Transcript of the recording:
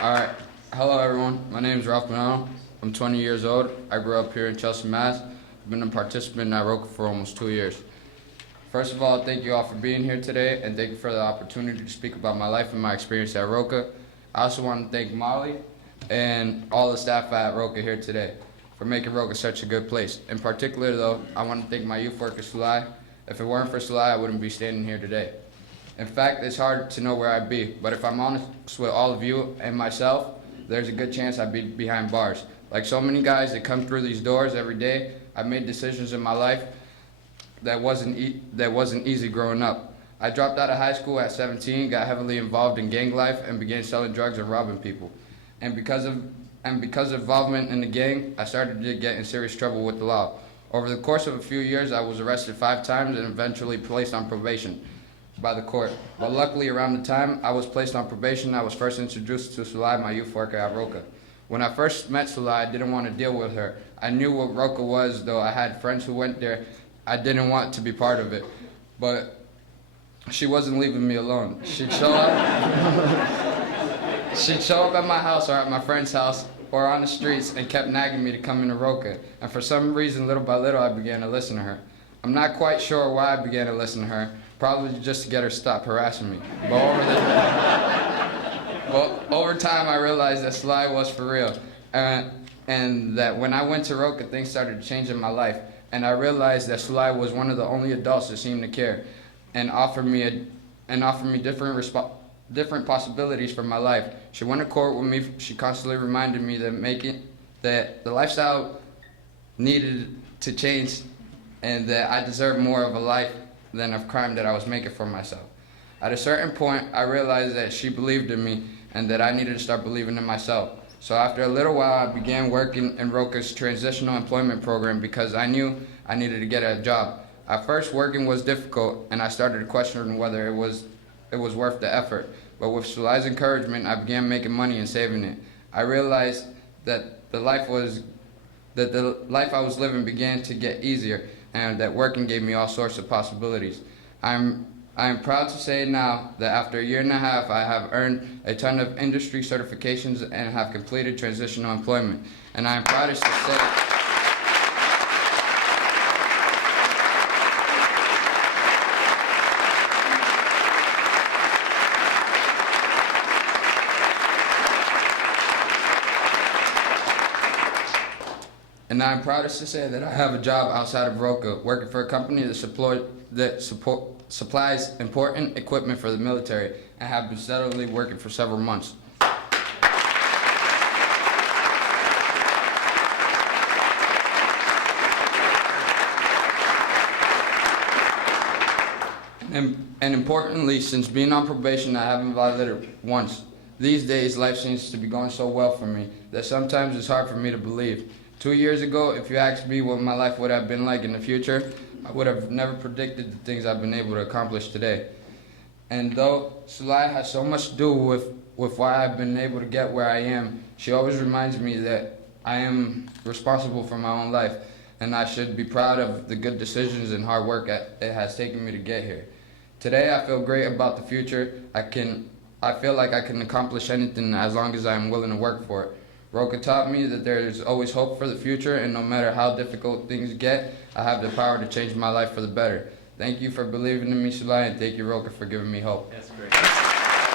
All right. Hello, everyone. My name is Bonano. I'm 20 years old. I grew up here in Chelsea, Mass. I've been a participant at Roca for almost 2 years. First of all, thank you all for being here today, and thank you for the opportunity to speak about my life and my experience at Roca. I also want to thank Molly and all the staff at Roca here today for making Roca such a good place. In particular, though, I want to thank my youth worker, Sulai. If it weren't for Sulai, I wouldn't be standing here today. In fact, it's hard to know where I'd be, but if I'm honest with all of you and myself, there's a good chance I'd be behind bars. Like so many guys that come through these doors every day, I've made decisions in my life that wasn't easy growing up. I dropped out of high school at 17, got heavily involved in gang life, and began selling drugs and robbing people. And because of involvement in the gang, I started to get in serious trouble with the law. Over the course of a few years, I was arrested 5 times and eventually placed on probation by the court. But luckily, around the time I was placed on probation, I was first introduced to Sulai, my youth worker at Roca. When I first met Sulai, I didn't want to deal with her. I knew what Roca was, though I had friends who went there. I didn't want to be part of it. But she wasn't leaving me alone. She'd show up at my house or at my friend's house or on the streets and kept nagging me to come into Roca. And for some reason, little by little, I began to listen to her. I'm not quite sure why I began to listen to her, probably just to get her to stop harassing me. But over time, I realized that Sulai was for real. And that when I went to Roca, things started to change in my life. And I realized that Sulai was one of the only adults that seemed to care and offered me different possibilities for my life. She went to court with me. She constantly reminded me that the lifestyle needed to change and that I deserved more of a life than of crime that I was making for myself. At a certain point, I realized that she believed in me and that I needed to start believing in myself. So after a little while, I began working in Roca's transitional employment program because I knew I needed to get a job. At first, working was difficult, and I started questioning whether it was worth the effort. But with Sulai's encouragement, I began making money and saving it. I realized that the life I was living began to get easier, and that working gave me all sorts of possibilities. I am proud to say now that after a year and a half, I have earned a ton of industry certifications and have completed transitional employment. And I am proudest to say that I have a job outside of Roca, working for a company that supplies important equipment for the military, and have been steadily working for several months. And importantly, since being on probation, I haven't violated once. These days, life seems to be going so well for me that sometimes it's hard for me to believe. 2 years ago, if you asked me what my life would have been like in the future, I would have never predicted the things I've been able to accomplish today. And though Sulai has so much to do with why I've been able to get where I am, she always reminds me that I am responsible for my own life, and I should be proud of the good decisions and hard work it has taken me to get here. Today, I feel great about the future. I feel like I can accomplish anything as long as I am willing to work for it. Roca taught me that there is always hope for the future, and no matter how difficult things get, I have the power to change my life for the better. Thank you for believing in me, Sulai, and thank you, Roca, for giving me hope. That's great.